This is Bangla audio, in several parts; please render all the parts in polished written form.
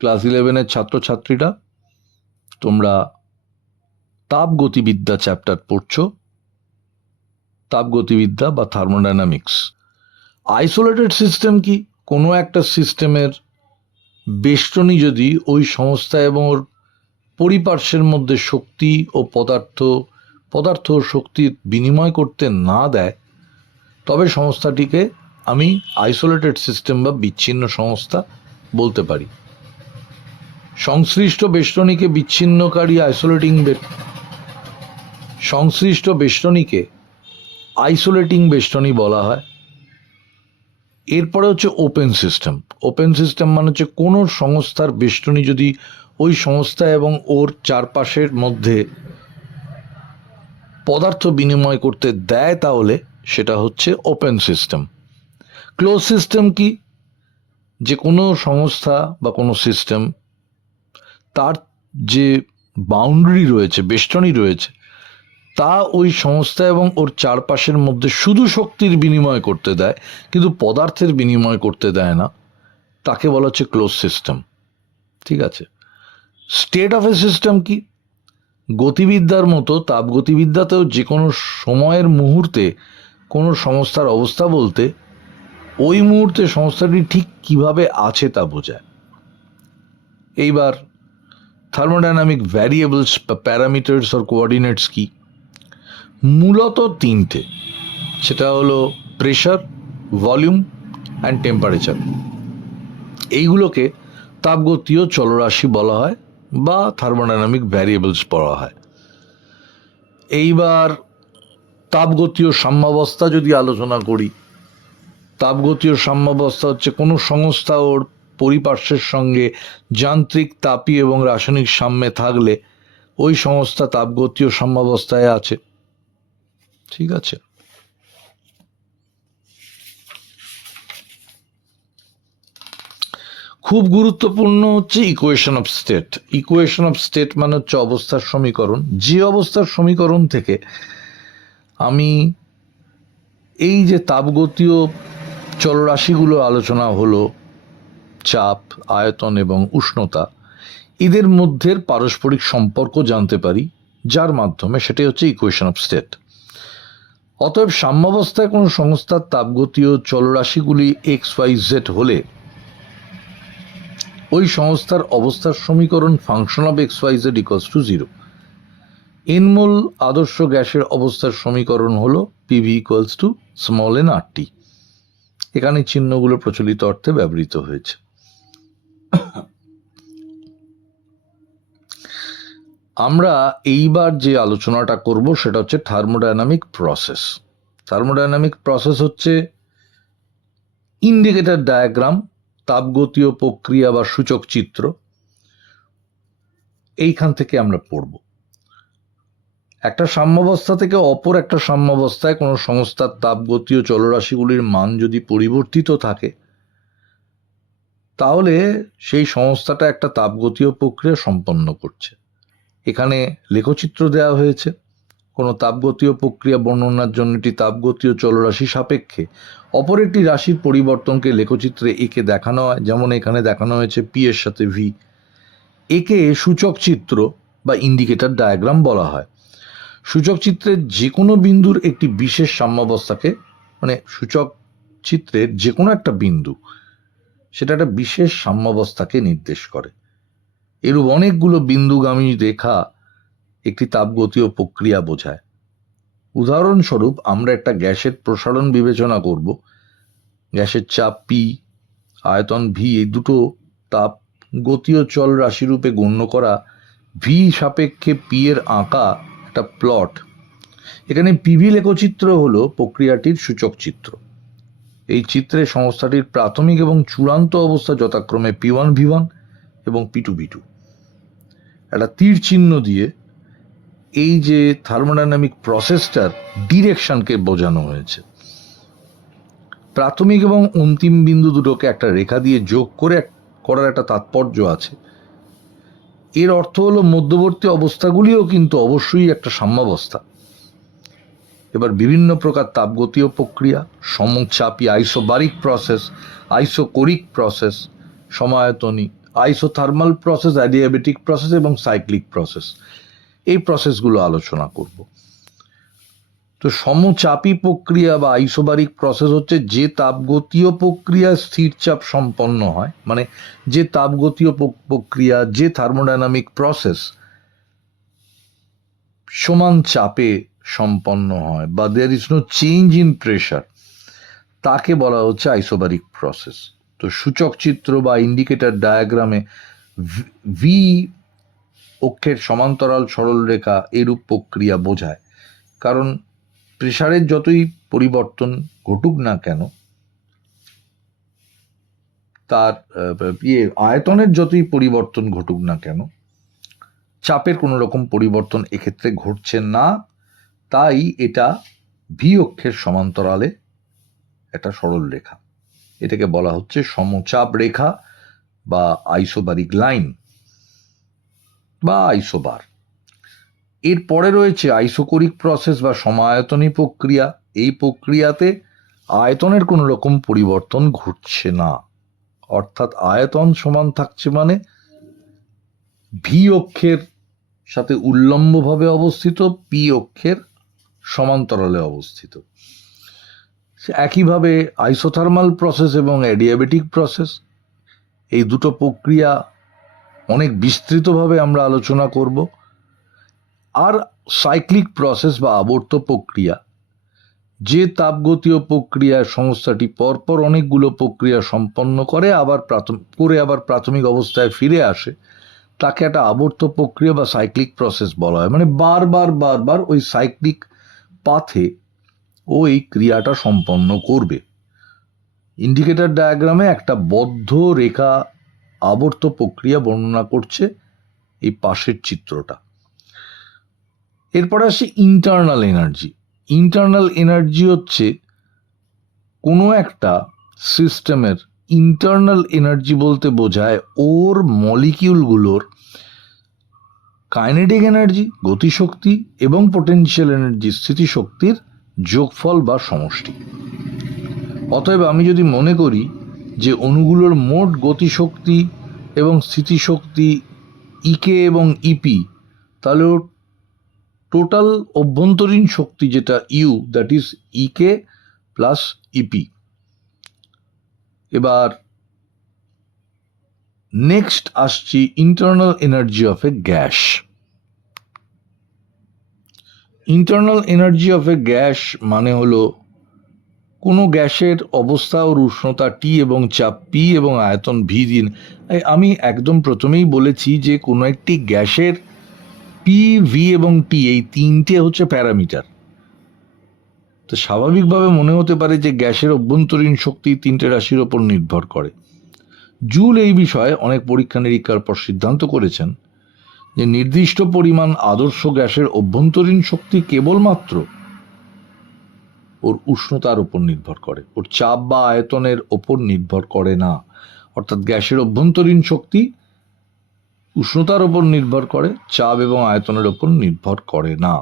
ক্লাস 11-এর ছাত্রছাত্রীরা, তোমরা তাপগতিবিদ্যা চ্যাপ্টার পড়ছো। তাপগতিবিদ্যা বা থার্মোডাইনামিক্স। আইসোলেটেড সিস্টেম কি? কোনো একটা সিস্টেমের বেষ্টনী যদি ওই সংস্থা এবং ওর পরিপার্শ্বের মধ্যে শক্তি ও পদার্থ ও শক্তির বিনিময় করতে না দেয়, তবে সংস্থাটিকে আমি আইসোলেটেড সিস্টেম বা বিচ্ছিন্ন সংস্থা বলতে পারি। সংশ্লিষ্ট বেষ্টনীকে আইসোলেটিং বেষ্টনী বলা হয়। এরপরে হচ্ছে ওপেন সিস্টেম। ওপেন সিস্টেম মানে হচ্ছে কোনো সংস্থার বেষ্টনী যদি ওই সংস্থা এবং ওর চারপাশের মধ্যে পদার্থ বিনিময় করতে দেয়, তাহলে সেটা হচ্ছে ওপেন সিস্টেম। ক্লোজ সিস্টেম কি? যে কোনো সংস্থা বা কোনো সিস্টেম, তার যে বাউন্ডারি রয়েছে, বেষ্টনী রয়েছে, তা ওই সংস্থা এবং ওর চারপাশের মধ্যে শুধু শক্তির বিনিময় করতে দেয়, কিন্তু পদার্থের বিনিময় করতে দেয় না, তাকে বলা হচ্ছে ক্লোজ সিস্টেম। ঠিক আছে। স্টেট অফ এ সিস্টেম কি? গতিবিদ্যার মতো তাপগতিবিদ্যাতেও যে কোনো সময়ের মুহূর্তে কোনো সংস্থার অবস্থা বলতে ওই মুহূর্তে সংস্থাটি ঠিক কিভাবে আছে তা বোঝায়। এইবার থার্মোডাইনামিক ভ্যারিয়েবলস বা প্যারামিটার্স অর কোঅর্ডিনেটস কি? মূলত তিনটে। সেটা হলো প্রেশার, ভলিউম অ্যান্ড টেম্পারেচার। এইগুলোকে তাপগতীয় চলরাশি বলা হয় বা থার্মোডাইনামিক ভ্যারিয়েবলস বলা হয়। এইবার তাপগতীয় সাম্যাবস্থা যদি আলোচনা করি, তাপগতীয় সাম্যাবস্থা হচ্ছে কোনো সংস্থা ওর পরিপার্শ্বের সঙ্গে যান্ত্রিক, তাপী এবং রাসায়নিক সাম্যে থাকলে ওই সংস্থা তাপগতীয় সাম্যাবস্থায় আছে। ঠিক আছে। খুব গুরুত্বপূর্ণ হচ্ছে equation of state. Equation of state মানে হচ্ছে অবস্থার সমীকরণ। যে অবস্থার সমীকরণ থেকে আমি এই যে তাপগতীয় চলরাশিগুলো আলোচনা হলো, চাপ, আয়তন এবং উষ্ণতা, এদের মধ্যে পারস্পরিক সম্পর্ক জানতে পারি, যার মাধ্যমে সেটাই হচ্ছে ইকুয়েশন অফ স্টেট। অতএব সাম্যাবস্থায় কোনো সংস্থার তাপগতীয় চলরাশিগুলি XYZ হলে ওই সংস্থার অবস্থার সমীকরণ function of XYZ equals to 0। এনমোল আদর্শ গ্যাসের অবস্থার সমীকরণ হলো PV ইকুয়ালস টু n/RT। এখানে চিহ্নগুলো প্রচলিত অর্থে ব্যবহৃত হয়েছে। আমরা এইবার যে আলোচনাটা করব সেটা হচ্ছে থার্মোডাইনামিক প্রসেস। থার্মোডাইনামিক প্রসেস হচ্ছে ইন্ডিকেটর ডায়াগ্রাম, তাপগতীয় প্রক্রিয়া বা সূচক চিত্র, এইখান থেকে আমরা পড়ব। একটা সাম্যাবস্থা থেকে অপর একটা সাম্যাবস্থায় কোনো সংস্থার তাপগতীয় চলরাশিগুলির মান যদি পরিবর্তিত থাকে, তাহলে সেই সংস্থাটা একটা তাপগতীয় প্রক্রিয়া সম্পন্ন করছে। এখানে লেখচিত্র দেওয়া হয়েছে। কোনো তাপগতীয় প্রক্রিয়া বর্ণনার জন্য একটি তাপগতীয় চলরাশি সাপেক্ষে অপর একটি রাশির পরিবর্তনকে লেখচিত্রে একে দেখানো হয়। যেমন এখানে দেখানো হয়েছে P এর সাথে V। একে সূচক চিত্র বা ইন্ডিকেটর ডায়াগ্রাম বলা হয়। সূচক চিত্রের যে কোনো বিন্দুর একটি বিশেষ সাম্যাবস্থাকে, মানে সূচক চিত্রের যে কোনো একটা বিন্দু, সেটা একটা বিশেষ সাম্যাবস্থাকে নির্দেশ করে। এরূপ অনেকগুলো বিন্দুগামী রেখা একটি তাপগতীয় প্রক্রিয়া বোঝায়। উদাহরণস্বরূপ আমরা একটা গ্যাসের প্রসারণ বিবেচনা করব। গ্যাসের চাপ P, আয়তন V, এই দুটো তাপ গতীয় চল রাশিরূপে গণ্য করা V সাপেক্ষে P এর আঁকা একটা প্লট। এখানে PV লেখচিত্র হলো প্রক্রিয়াটির সূচক চিত্র। এই চিত্রে সংস্থাটির প্রাথমিক এবং চূড়ান্ত অবস্থা যথাক্রমে P1 V1 এবং P2 V2। একটা তীর চিহ্ন দিয়ে এই যে থার্মোডাইনামিক প্রসেসটার ডিরেকশনকে বোঝানো হয়েছে। প্রাথমিক এবং অন্তিম বিন্দু দুটোকে একটা রেখা দিয়ে যোগ করার একটা তাৎপর্য আছে। এর অর্থ হলো মধ্যবর্তী অবস্থাগুলিও কিন্তু অবশ্যই একটা সাম্যাবস্থা। এবার বিভিন্ন প্রকার তাপগতীয় প্রক্রিয়া, সমচাপী আইসোবারিক প্রসেস, আইসোকোরিক প্রসেস, সমায়তনিক, আইসোথার্মাল প্রসেস, অ্যাডিয়াবেটিক প্রসেস এবং সাইক্লিক প্রসেস, এই প্রসেসগুলো আলোচনা করব। তো সমচাপী প্রক্রিয়া বা আইসোবারিক প্রসেস হচ্ছে যে তাপগতীয় প্রক্রিয়া স্থির চাপ সম্পন্ন হয়, মানে যে তাপগতীয় প্রক্রিয়া, যে থার্মোডাইনামিক প্রসেস সমান চাপে সম্পন্ন হয় বা there is no change in pressure, তাকে বলা হচ্ছে আইসোবারিক প্রসেস। তো সূচক চিত্র বা ইন্ডিকেটর ডায়াগ্রামে ভি অক্ষের সমান্তরাল সরলরেখা এরূপ প্রক্রিয়া বোঝায়, কারণ প্রেশারের যতই পরিবর্তন ঘটুক না কেন, তার আয়তনের যতই পরিবর্তন ঘটুক না কেন, চাপের কোনো রকম পরিবর্তন এক্ষেত্রে ঘটছে না। তাই এটা ভি অক্ষের সমান্তরালে একটা সরল রেখা, এটাকে বলা হচ্ছে সমচাপ রেখা বা আইসোবারিক লাইন বা আইসোবার। এরপরে রয়েছে আইসোকোরিক প্রসেস বা সমায়তনী প্রক্রিয়া। এই প্রক্রিয়াতে আয়তনের কোনো রকম পরিবর্তন ঘটছে না, অর্থাৎ আয়তন সমান থাকছে, মানে ভি অক্ষের সাথে উল্লম্বভাবে অবস্থিত, পি অক্ষের সমান্তরালে অবস্থিত। একইভাবে আইসোথার্মাল প্রসেস এবং অ্যাডিয়াবেটিক প্রসেস, এই দুটো প্রক্রিয়া অনেক বিস্তৃতভাবে আমরা আলোচনা করব। আর সাইক্লিক প্রসেস বা আবর্ত প্রক্রিয়া, যে তাপগতীয় প্রক্রিয়া সংস্থাটি পরপর অনেকগুলো প্রক্রিয়া সম্পন্ন করে আবার প্রাথমিক অবস্থায় ফিরে আসে, তাকে একটা আবর্ত প্রক্রিয়া বা সাইক্লিক প্রসেস বলা হয়। মানে বারবার ওই সাইক্লিক পাথে ও এই ক্রিয়াটা সম্পন্ন করবে। ইন্ডিকেটর ডায়াগ্রামে একটা বদ্ধ রেখা আবর্ত প্রক্রিয়া বর্ণনা করছে এই পাশের চিত্রটা। এরপরে আসে ইন্টারনাল এনার্জি। ইন্টারনাল এনার্জি হচ্ছে কোনো একটা সিস্টেমের ইন্টারনাল এনার্জি বলতে বোঝায় ওর মলিকিউলগুলোর কাইনেটিক এনার্জি গতিশক্তি এবং পোটেনশিয়াল এনার্জি স্থিতিশক্তির যোগফল বা সমষ্টি। অতএব আমি যদি মনে করি যে অণুগুলোর মোট গতিশক্তি এবং স্থিতিশক্তি ইকে এবং ইপি, তাহলে টোটাল অভ্যন্তরীণ শক্তি যেটা U, that is EK plus EP. এবার নেক্সট আসছি internal energy of a gas. Internal energy of a gas মানে হলো কোনো গ্যাসের অবস্থা ওর উষ্ণতা টি এবং চাপ পি এবং আয়তন ভি দিন। আমি একদম প্রথমেই বলেছি যে কোনো একটি গ্যাসের পি, ভি এবং টি এই তিনটে হচ্ছে প্যারামিটার। তো স্বাভাবিকভাবে মনে হতে পারে যে গ্যাসের অভ্যন্তরীণ শক্তি তিনটে রাশির ওপর নির্ভর করে। জুল এই বিষয়ে অনেক পরীক্ষা নিরীক্ষার পর সিদ্ধান্ত করেছেন যে নির্দিষ্ট পরিমাণ আদর্শ গ্যাসের অভ্যন্তরীণ শক্তি কেবলমাত্র ওর উষ্ণতার ওপর নির্ভর করে, ওর চাপ বা আয়তনের ওপর নির্ভর করে না। অর্থাৎ গ্যাসের অভ্যন্তরীণ শক্তি উষ্ণতার ওপর নির্ভর করে, চাপ এবং আয়তনের ওপর নির্ভর করে না।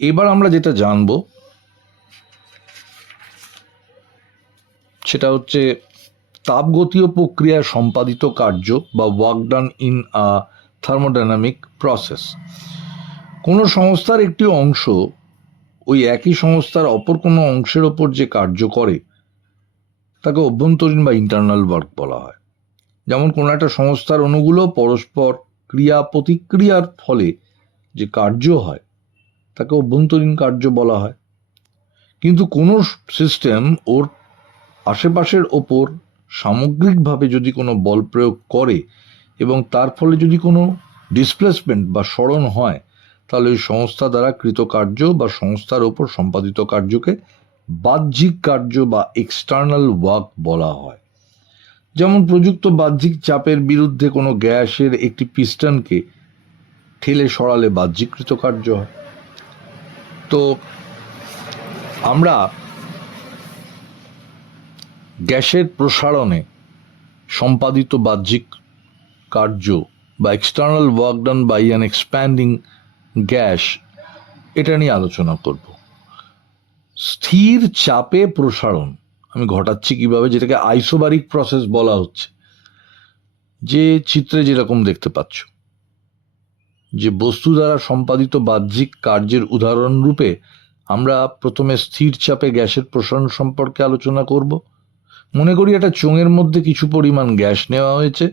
এবার আমরা যেটা জানব সেটা হচ্ছে তাপগতীয় প্রক্রিয়ায় সম্পাদিত কার্য বা work done in a thermodynamic process. কোনো সংস্থার একটি অংশ ওই একই সংস্থার অপর কোনো অংশের ওপর যে কার্য করে তাকে অভ্যন্তরীণ বা ইন্টারনাল ওয়ার্ক বলা হয়। যেমন কোনো একটা সংস্থার অণুগুলো পরস্পর ক্রিয়া প্রতিক্রিয়ার ফলে যে কার্য হয় তাকে অভ্যন্তরীণ কার্য বলা হয়। কিন্তু কোনো সিস্টেম ওর আশেপাশের ওপর সামগ্রিকভাবে যদি কোনো বল প্রয়োগ করে এবং তার ফলে যদি কোনো ডিসপ্লেসমেন্ট বা সরণ হয়, তাহলে ওই সংস্থা দ্বারা কৃত কার্য বা সংস্থার ওপর সম্পাদিত কার্যকে বাহ্যিক কার্য বা এক্সটার্নাল ওয়ার্ক বলা হয়। যেমন প্রযুক্ত বাহ্যিক চাপের বিরুদ্ধে কোনো গ্যাসের একটি পিস্টনকে ঠেলে সরালে বাহ্যিকৃত কার্য হয়। তো আমরা গ্যাসের প্রসারণে সম্পাদিত বাহ্যিক কার্য বা external work done by an expanding gas, এটা নিয়ে আলোচনা করব। স্থির চাপে প্রসারণ আমি ঘটাচ্ছি কিভাবে, যেটাকে আইসোবারিক প্রসেস বলা হচ্ছে। যে চিত্রে যেরকম দেখতে পাচ্ছ, যে বস্তু দ্বারা সম্পাদিত বাহ্যিক কার্যের উদাহরণ রূপে আমরা প্রথমে স্থির চাপে গ্যাসের প্রসারণ সম্পর্কে আলোচনা করব। মনে করি একটা চোঙের মধ্যে কিছু পরিমাণ গ্যাস নেওয়া হয়েছে,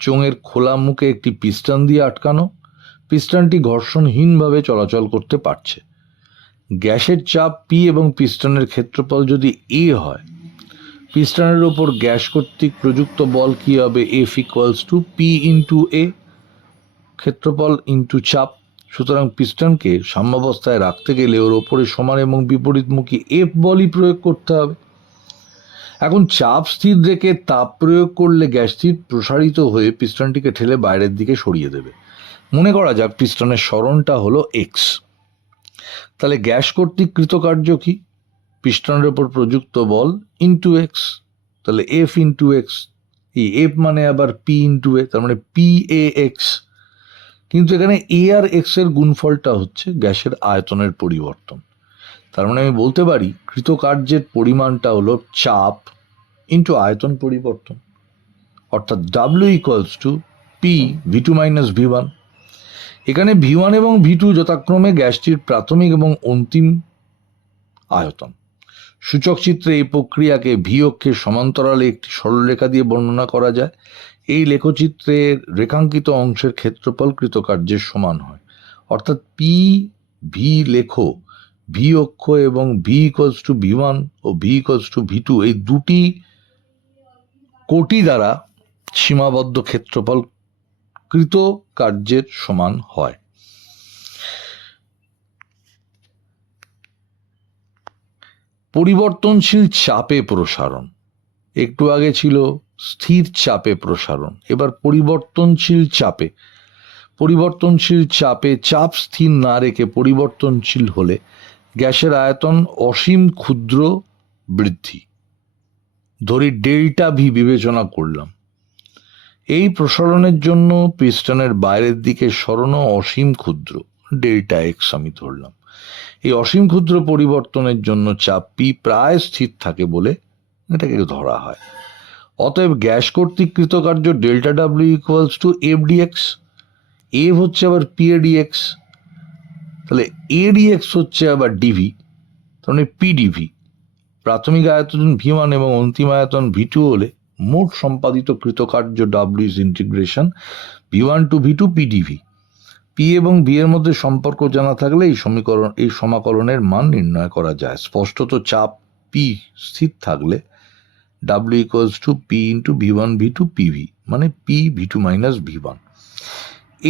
চোঙের খোলা মুখে একটি পিস্টন দিয়ে আটকানো, পিস্টনটি ঘর্ষণহীনভাবে চলাচল করতে পারছে। গ্যাসের চাপ পি এবং পিস্টনের ক্ষেত্রফল যদি এ হয়, পিস্টনের ওপর গ্যাস কর্তৃক প্রযুক্ত বল কি হবে? F equals to P into A, ক্ষেত্রফল ইন্টু চাপ। সুতরাং পিস্টনকে সাম্যাবস্থায় রাখতে গেলে ওর ওপরে সমান এবং বিপরীতমুখী এফ বলই প্রয়োগ করতে হবে। এখন চাপ স্থির রেখে তাপ প্রয়োগ করলে গ্যাসটি প্রসারিত হয়ে পিস্টনটিকে ঠেলে বাইরের দিকে সরিয়ে দেবে। মনে করা যাক পিস্টনের সরণটা হলো এক্স। তাহলে গ্যাস কর্তৃক কৃতকার্য কি? পিস্টনের ওপর প্রযুক্ত বল ইন্টু এক্স, তাহলে এফ ইন্টু এক্স। এই এফ মানে আবার পি ইন্টু এ, তার মানে পি এ এক্স। কিন্তু এখানে এ আর এক্স এর গুণফলটা হচ্ছে গ্যাসের আয়তনের পরিবর্তন। তার মানে আমি বলতে পারি কৃতকার্যের পরিমাণটা হলো চাপ ইন্টু আয়তন পরিবর্তন, অর্থাৎ W equals to P V two minus V one. এখানে ভি ওয়ান এবং ভি টু যথাক্রমে গ্যাসটির প্রাথমিক এবং অন্তিম আয়তন। সূচক চিত্রে এই প্রক্রিয়াকে ভি অক্ষের সমান্তরালে একটি সরলরেখা দিয়ে বর্ণনা করা যায়। এই লেখচিত্রের রেখাঙ্কিত অংশের ক্ষেত্রফল কৃতকার্যের সমান হয়, অর্থাৎ পি ভি লেখো ভি অক্ষ এবং V equals to V one ও V equals to V two, এই দুটি কোটি দ্বারা সীমাবদ্ধ ক্ষেত্রফল কৃতকার্যের সমান হয়। পরিবর্তনশীল চাপে প্রসারণ। একটু আগে ছিল স্থির চাপে প্রসারণ, এবার পরিবর্তনশীল চাপে। পরিবর্তনশীল চাপে চাপ স্থির না রেখে পরিবর্তনশীল হলে গ্যাসের আয়তন অসীম ক্ষুদ্র বৃদ্ধি। ধরি ডেল্টা ভি বিবেচনা করলাম। এই প্রসারণের জন্য পিস্টনের বাইরের দিকে সরণও অসীম ক্ষুদ্র, ডেল্টা এক্স আমি ধরলাম। এই অসীম ক্ষুদ্র পরিবর্তনের জন্য চাপ পি প্রায় স্থির থাকে বলে এটাকে ধরা হয়। অতএব গ্যাস কর্তৃক কৃতকার্য delta W equals to F DX. F হচ্ছে আবার পি এ ডিএক্স, তাহলে এ ডিএক্স হচ্ছে আবার ডিভি, তার মানে পি ডিভি। প্রাথমিক আয়তন ভি ওয়ান এবং অন্তিম আয়তন ভি টু হলে মোট সম্পাদিত কৃতকার্য W is integration V one two V two P DV. P এবং ভি এর মধ্যে সম্পর্ক জানা থাকলে এই সমাকলনের মান নির্ণয় করা যায়। স্পষ্টত চাপ পি স্থির থাকলে W equals to P into V one V two PV, মানে P V two minus V one.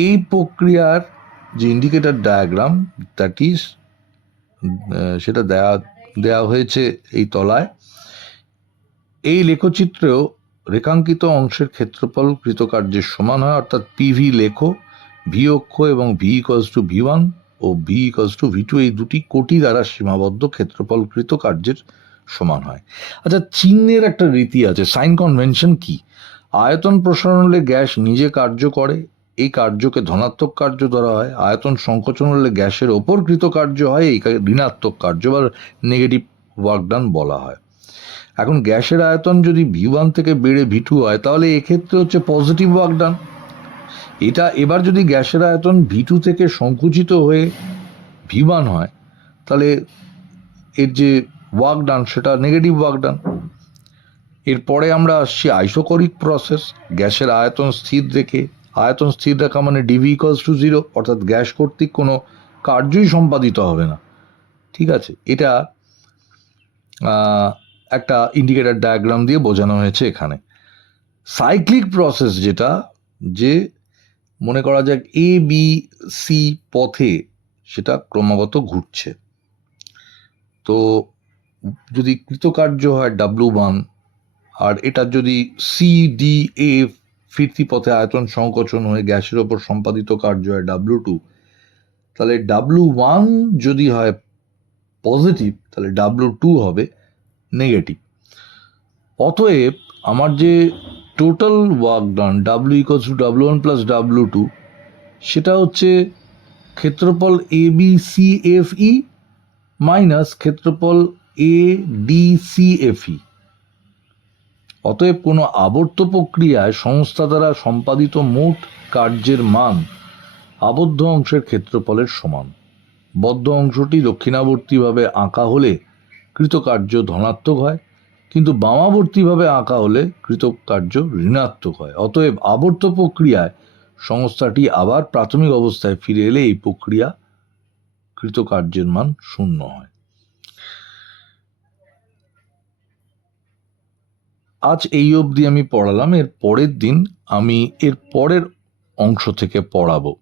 এই প্রক্রিয়ার যে ইন্ডিকেটর ডায়াগ্রাম দ্যাট ইজ সেটা দেয়া হয়েছে এই তলায়। এই লেখচিত্রেও রেখাঙ্কিত অংশের ক্ষেত্রফল কৃতকার্যের সমান হয়, অর্থাৎ পিভি লেখো ভি অক্ষ এবং V equals to V one ও V equals to V two, এই দুটি কোটি দ্বারা সীমাবদ্ধ ক্ষেত্রফল কৃতকার্যের সমান হয়। আচ্ছা, চিহ্নের একটা রীতি আছে, সাইন কনভেনশন কি? আয়তন প্রসারণ হলে গ্যাস নিজে কার্য করে, এই কার্যকে ধনাত্মক কার্য ধরা হয়। আয়তন সংকোচন হলে গ্যাসের ওপর কৃতকার্য হয়, এই ঋণাত্মক কার্য বা নেগেটিভ ওয়ার্ক ডান বলা হয়। এখন গ্যাসের আয়তন যদি ভি ওয়ান থেকে বেড়ে ভি টু হয়, তাহলে এক্ষেত্রে হচ্ছে পজিটিভ ওয়ার্ক ডান। এটা এবার যদি গ্যাসের আয়তন ভি টু থেকে সংকুচিত হয়ে ভি ওয়ান হয়, তাহলে এর যে ওয়ার্ক ডান সেটা নেগেটিভ ওয়ার্ক ডান। এরপরে আমরা আসছি আইসোকরিক প্রসেস। গ্যাসের আয়তন স্থির রেখে, আয়তন স্থির রাখা মানে ডিভি ইকুয়ালস টু জিরো, অর্থাৎ গ্যাস কর্তৃক কোনো কার্যই সম্পাদিত হবে না। ঠিক আছে, এটা একটা ইন্ডিকেটর ডায়াগ্রাম দিয়ে বোঝানো হয়েছে এখানে। সাইক্লিক প্রসেস যেটা, যে মনে করা যাক এ বি সি পথে সেটা ক্রমাগত ঘুরছে, তো যদি কৃতকার্য হয় ডাব্লু ওয়ান, আর এটা যদি সি ডি এ ফিরতি পথে আয়তন সংকোচন হয়ে গ্যাসের ওপর সম্পাদিত কার্য হয় ডাব্লু টু, তাহলে ডাব্লু ওয়ান যদি হয় পজিটিভ তাহলে ডাব্লু টু হবে নেগেটিভ। অতএব আমার যে total work done W equals to W one plus W two, সেটা হচ্ছে ক্ষেত্রফল A B C F E minus ক্ষেত্রফল A D C F E. অতএব কোনো আবর্ত প্রক্রিয়ায় সংস্থা দ্বারা সম্পাদিত মোট কার্যের মান আবদ্ধ অংশের ক্ষেত্রফলের সমান। বদ্ধ অংশটি দক্ষিণাবর্তীভাবে আঁকা হলে কৃতকার্য ধনাত্মক হয়, কিন্তু বামাবর্তীভাবে আঁকা হলে কৃতকার্য ঋণাত্মক হয়। অতএব আবর্ত প্রক্রিয়ায় সংস্থাটি আবার প্রাথমিক অবস্থায় ফিরে এলে এই প্রক্রিয়া কৃতকার্যের মান 0 হয়। আজ এই অবধি আমি পড়ালাম। এর পরের দিন আমি এর পরের অংশ থেকে পড়াবো।